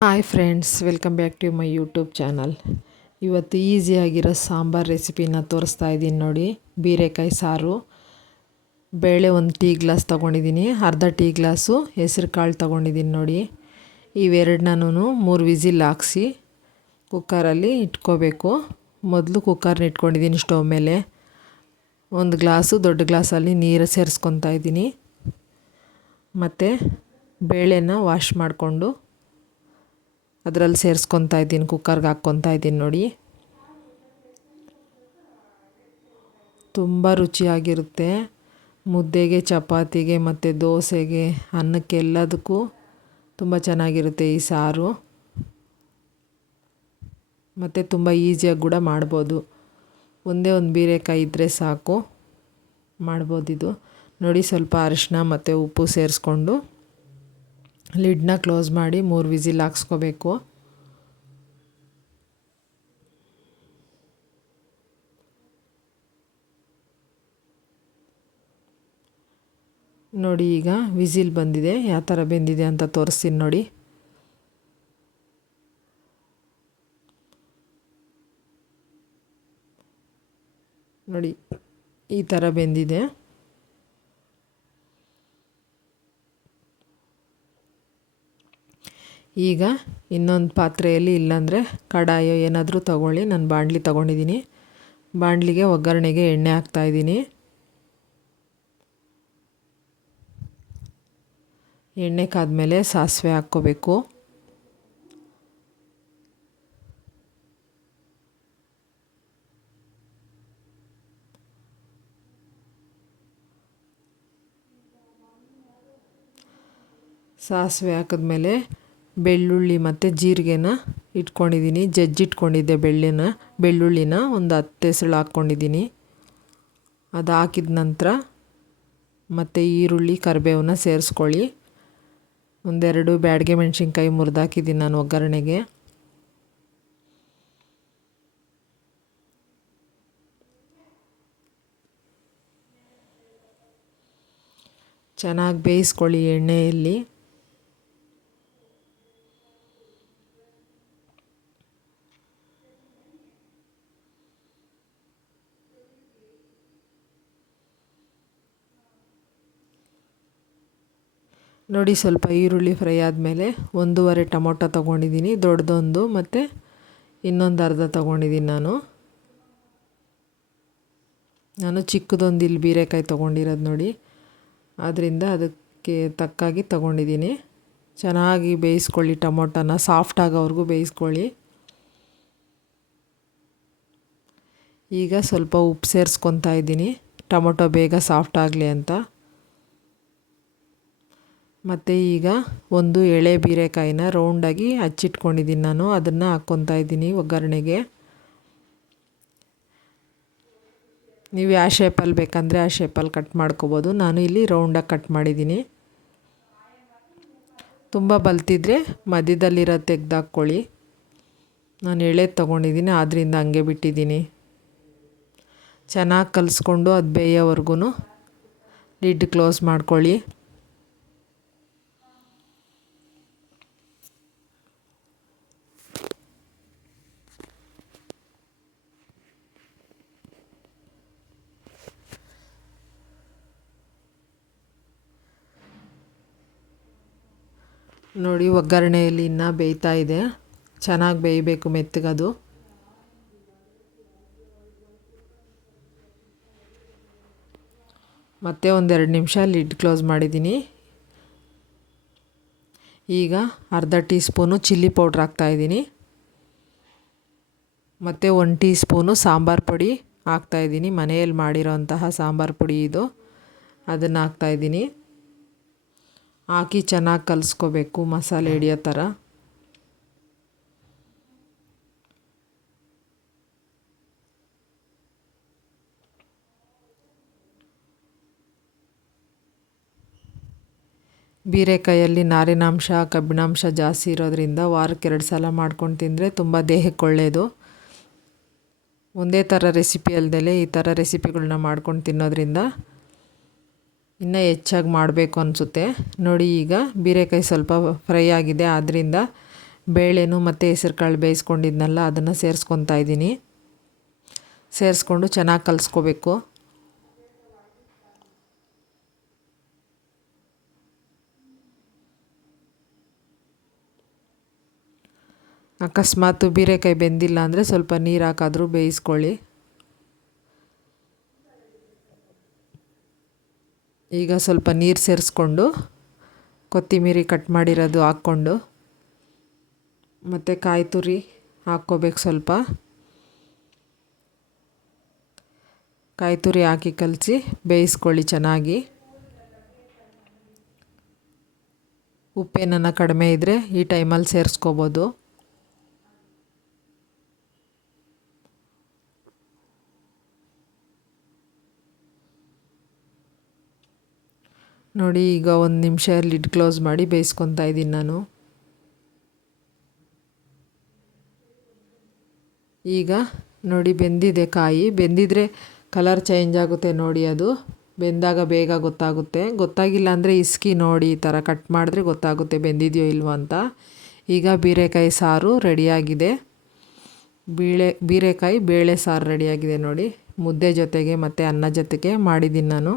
Hi friends, welcome back to my YouTube channel. ಇವತ್ತು ಈಸಿಯಾಗಿರೋ ಸಾಂಬಾರು ರೆಸಿಪಿನ ತೋರಿಸ್ತಾ ಇದ್ದೀನಿ ನೋಡಿ. ಬೀರೆಕಾಯಿ ಸಾರು. ಬೇಳೆ 1 ಟೀ ಗ್ಲಾಸ್ ತೊಗೊಂಡಿದ್ದೀನಿ, ಅರ್ಧ ಟೀ ಗ್ಲಾಸು ಹೆಸರು ಕಾಳು ತೊಗೊಂಡಿದ್ದೀನಿ ನೋಡಿ. ಇವೆರಡನ್ನೂ 3 ವಿಸಿಲ್ ಹಾಕ್ಸಿ ಕುಕ್ಕರಲ್ಲಿ ಇಟ್ಕೋಬೇಕು. ಮೊದಲು ಕುಕ್ಕರ್ನ ಇಟ್ಕೊಂಡಿದ್ದೀನಿ ಸ್ಟವ್ ಮೇಲೆ. 1 ಗ್ಲಾಸು ದೊಡ್ಡ ಗ್ಲಾಸಲ್ಲಿ ನೀರು ಸೇರಿಸ್ಕೊತಾ ಇದ್ದೀನಿ. ಮತ್ತು ಬೇಳೆನ ವಾಶ್ ಮಾಡಿಕೊಂಡು ಅದರಲ್ಲಿ ಸೇರಿಸ್ಕೊತಾ ಇದ್ದೀನಿ, ಕುಕ್ಕರ್ಗೆ ಹಾಕ್ಕೊತಾ ಇದ್ದೀನಿ ನೋಡಿ. ತುಂಬ ರುಚಿಯಾಗಿರುತ್ತೆ. ಮುದ್ದೆಗೆ, ಚಪಾತಿಗೆ ಮತ್ತು ದೋಸೆಗೆ, ಅನ್ನಕ್ಕೆ ಎಲ್ಲದಕ್ಕೂ ತುಂಬ ಚೆನ್ನಾಗಿರುತ್ತೆ ಈ ಸಾರು. ಮತ್ತು ತುಂಬ ಈಸಿಯಾಗಿ ಕೂಡ ಮಾಡ್ಬೋದು. ಒಂದೇ ಒಂದು ಬೀರೆಕಾಯಿ ಇದ್ದರೆ ಸಾಕು, ಮಾಡ್ಬೋದಿದು ನೋಡಿ. ಸ್ವಲ್ಪ ಅರಿಶಿನ ಮತ್ತು ಉಪ್ಪು ಸೇರಿಸ್ಕೊಂಡು ಲಿಡ್ನ ಕ್ಲೋಸ್ ಮಾಡಿ 3 ವಿಸಿಲ್ ಹಾಕ್ಸ್ಕೋಬೇಕು. ನೋಡಿ, ಈಗ ವಿಸಿಲ್ ಬಂದಿದೆ. ಯಾವ ಥರ ಬೆಂದಿದೆ ಅಂತ ತೋರಿಸ್ತೀನಿ ನೋಡಿ. ನೋಡಿ, ಈ ಥರ ಬೆಂದಿದೆ. ಈಗ ಇನ್ನೊಂದು ಪಾತ್ರೆಯಲ್ಲಿ, ಇಲ್ಲಾಂದರೆ ಕಡಾಯೋ ಏನಾದರೂ ತೊಗೊಳ್ಳಿ. ನಾನು ಬಾಣಲಿ ತೊಗೊಂಡಿದ್ದೀನಿ. ಬಾಣಲಿಗೆ ಒಗ್ಗರಣೆಗೆ ಎಣ್ಣೆ ಹಾಕ್ತಾಯಿದ್ದೀನಿ. ಎಣ್ಣೆ ಕಾದ್ಮೇಲೆ ಸಾಸಿವೆ ಹಾಕ್ಕೋಬೇಕು. ಸಾಸಿವೆ ಹಾಕಿದ್ಮೇಲೆ ಬೆಳ್ಳುಳ್ಳಿ ಮತ್ತು ಜೀರಿಗೆನ ಇಟ್ಕೊಂಡಿದ್ದೀನಿ. ಜಜ್ಜಿಟ್ಕೊಂಡಿದ್ದೆ ಬೆಳ್ಳುಳ್ಳಿನ ಒಂದು 10 ಎಸಳು ಹಾಕ್ಕೊಂಡಿದ್ದೀನಿ. ಅದು ಹಾಕಿದ ನಂತರ ಮತ್ತು ಈರುಳ್ಳಿ, ಕರಿಬೇವನ್ನ ಸೇರಿಸ್ಕೊಳ್ಳಿ. 1-2 ಬ್ಯಾಡಗೆ ಮೆಣಸಿನ್ಕಾಯಿ ಮುರಿದಾಕಿದ್ದೀನಿ ನಾನು ಒಗ್ಗರಣೆಗೆ. ಚೆನ್ನಾಗಿ ಬೇಯಿಸ್ಕೊಳ್ಳಿ ಎಣ್ಣೆಯಲ್ಲಿ. ನೋಡಿ, ಸ್ವಲ್ಪ ಈರುಳ್ಳಿ ಫ್ರೈ ಆದಮೇಲೆ 1.5 ಟೊಮೊಟೊ ತೊಗೊಂಡಿದ್ದೀನಿ, ದೊಡ್ಡದೊಂದು, ಮತ್ತು ಇನ್ನೊಂದು ಅರ್ಧ ತೊಗೊಂಡಿದ್ದೀನಿ. ನಾನು ಚಿಕ್ಕದೊಂದು ಇಲ್ಲಿ ಬೀರೆಕಾಯಿ ತೊಗೊಂಡಿರೋದು ನೋಡಿ. ಆದ್ದರಿಂದ ಅದಕ್ಕೆ ತಕ್ಕಾಗಿ ತೊಗೊಂಡಿದ್ದೀನಿ. ಚೆನ್ನಾಗಿ ಬೇಯಿಸ್ಕೊಳ್ಳಿ ಟೊಮೊಟೊನ, ಸಾಫ್ಟ್ ಆಗೋವರೆಗೂ ಬೇಯಿಸ್ಕೊಳ್ಳಿ. ಈಗ ಸ್ವಲ್ಪ ಉಪ್ಪು ಸೇರಿಸ್ಕೊತಾ ಇದ್ದೀನಿ, ಟೊಮೊಟೊ ಬೇಗ ಸಾಫ್ಟ್ ಆಗಲಿ ಅಂತ. ಮತ್ತು ಈಗ ಒಂದು ಎಳೆ ಬೀರೆಕಾಯಿನ ರೌಂಡಾಗಿ ಹಚ್ಚಿಟ್ಕೊಂಡಿದ್ದೀನಿ ನಾನು. ಅದನ್ನು ಹಾಕ್ಕೊತಾ ಇದ್ದೀನಿ ಒಗ್ಗರಣೆಗೆ. ನೀವು ಯಾವ ಶೇಪಲ್ಲಿ ಬೇಕಂದರೆ ಆ ಶೇಪಲ್ಲಿ ಕಟ್ ಮಾಡ್ಕೋಬೋದು. ನಾನು ಇಲ್ಲಿ ರೌಂಡಾಗಿ ಕಟ್ ಮಾಡಿದ್ದೀನಿ. ತುಂಬ ಬಲ್ತಿದ್ರೆ ಮಧ್ಯದಲ್ಲಿರೋ ತೆಗೆದಾಕ್ಕೊಳ್ಳಿ. ನಾನು ಎಳೆದು ತೊಗೊಂಡಿದ್ದೀನಿ, ಆದ್ದರಿಂದ ಹಂಗೆ ಬಿಟ್ಟಿದ್ದೀನಿ. ಚೆನ್ನಾಗಿ ಕಲಿಸ್ಕೊಂಡು ಅದು ಬೇಯೋವರೆಗೂ ಲಿಡ್ ಕ್ಲೋಸ್ ಮಾಡ್ಕೊಳ್ಳಿ. ನೋಡಿ, ಒಗ್ಗರಣೆಯಲ್ಲಿ ಇನ್ನೂ ಬೇಯ್ತಾ ಇದೆ. ಚೆನ್ನಾಗಿ ಬೇಯಬೇಕು, ಮೆತ್ತಗದು. ಮತ್ತೆ 1-2 ನಿಮಿಷ ಲಿಡ್ ಕ್ಲೋಸ್ ಮಾಡಿದ್ದೀನಿ. ಈಗ ಅರ್ಧ ಟೀ ಸ್ಪೂನು ಚಿಲ್ಲಿ ಪೌಡ್ರ್ ಹಾಕ್ತಾಯಿದ್ದೀನಿ. ಮತ್ತು 1 ಟೀ ಸ್ಪೂನು ಸಾಂಬಾರು ಪುಡಿ ಹಾಕ್ತಾಯಿದ್ದೀನಿ. ಮನೆಯಲ್ಲಿ ಮಾಡಿರೋಂತಹ ಸಾಂಬಾರು ಪುಡಿ ಇದು. ಅದನ್ನು ಹಾಕ್ತಾಯಿದ್ದೀನಿ. ಹಾಕಿ ಚೆನ್ನಾಗಿ ಕಲಿಸ್ಕೋಬೇಕು, ಮಸಾಲೆ ಹಿಡಿಯೋ ಥರ. ಬೀರೆಕಾಯಲ್ಲಿ ನಾರಿನಾಂಶ, ಕಬ್ಬಿಣಾಂಶ ಜಾಸ್ತಿ ಇರೋದ್ರಿಂದ ವಾರಕ್ಕೆ 2 ಸಲ ಮಾಡ್ಕೊಂಡು ತಿಂದರೆ ತುಂಬ ದೇಹಕ್ಕೆ ಒಳ್ಳೆಯದು. ಒಂದೇ ಥರ ರೆಸಿಪಿ ಅಲ್ಲದೆ ಈ ಥರ ರೆಸಿಪಿಗಳನ್ನ ಮಾಡ್ಕೊಂಡು ತಿನ್ನೋದ್ರಿಂದ ಇನ್ನೂ ಹೆಚ್ಚಾಗಿ ಮಾಡಬೇಕು ಅನಿಸುತ್ತೆ ನೋಡಿ. ಈಗ ಬೀರೆಕಾಯಿ ಸ್ವಲ್ಪ ಫ್ರೈ ಆಗಿದೆ, ಆದ್ದರಿಂದ ಬೇಳೆನೂ ಮತ್ತು ಹೆಸರುಕಾಳು ಬೇಯಿಸ್ಕೊಂಡಿದ್ನಲ್ಲ ಅದನ್ನು ಸೇರಿಸ್ಕೊತಾ ಇದ್ದೀನಿ. ಸೇರಿಸ್ಕೊಂಡು ಚೆನ್ನಾಗಿ ಕಲಿಸ್ಕೋಬೇಕು. ಅಕಸ್ಮಾತ್ ಬೀರೆಕಾಯಿ ಬೆಂದಿಲ್ಲ ಅಂದರೆ ಸ್ವಲ್ಪ ನೀರು ಹಾಕಾದರೂ ಬೇಯಿಸ್ಕೊಳ್ಳಿ. ಈಗ ಸ್ವಲ್ಪ ನೀರು ಸೇರಿಸ್ಕೊಂಡು ಕೊತ್ತಂಬರಿ ಕಟ್ ಮಾಡಿರೋದು ಹಾಕ್ಕೊಂಡು ಮತ್ತು ಕಾಯಿ ತುರಿ ಹಾಕ್ಕೋಬೇಕು. ಸ್ವಲ್ಪ ಕಾಯಿ ತುರಿ ಹಾಕಿ ಕಲಸಿ ಬೇಯಿಸ್ಕೊಳ್ಳಿ ಚೆನ್ನಾಗಿ. ಉಪ್ಪೇನನ್ನ ಕಡಿಮೆ ಇದ್ದರೆ ಈ ಟೈಮಲ್ಲಿ ಸೇರಿಸ್ಕೋಬೋದು. ನೋಡಿ ಈಗ 1 ನಿಮಿಷ ಲಿಡ್ ಕ್ಲೋಸ್ ಮಾಡಿ ಬೇಯಿಸ್ಕೊತಾ ಇದ್ದೀನಿ ನಾನು. ಈಗ ನೋಡಿ ಬೆಂದಿದೆ ಕಾಯಿ. ಬೆಂದಿದ್ರೆ ಕಲರ್ ಚೇಂಜ್ ಆಗುತ್ತೆ ನೋಡಿ, ಅದು ಬೆಂದಾಗ ಬೇಗ ಗೊತ್ತಾಗುತ್ತೆ. ಗೊತ್ತಾಗಿಲ್ಲ ಅಂದರೆ ಇಸ್ಕಿ ನೋಡಿ, ಈ ಥರ ಕಟ್ ಮಾಡಿದ್ರೆ ಗೊತ್ತಾಗುತ್ತೆ ಬೆಂದಿದೆಯೋ ಇಲ್ವೋ ಅಂತ. ಈಗ ಬೀರೆಕಾಯಿ ಸಾರು ರೆಡಿಯಾಗಿದೆ. ಬೀರೆಕಾಯಿ ಬೇಳೆ ಸಾರು ರೆಡಿಯಾಗಿದೆ ನೋಡಿ. ಮುದ್ದೆ ಜೊತೆಗೆ ಮತ್ತು ಅನ್ನ ಜೊತೆಗೆ ಮಾಡಿದ್ದೀನಿ ನಾನು.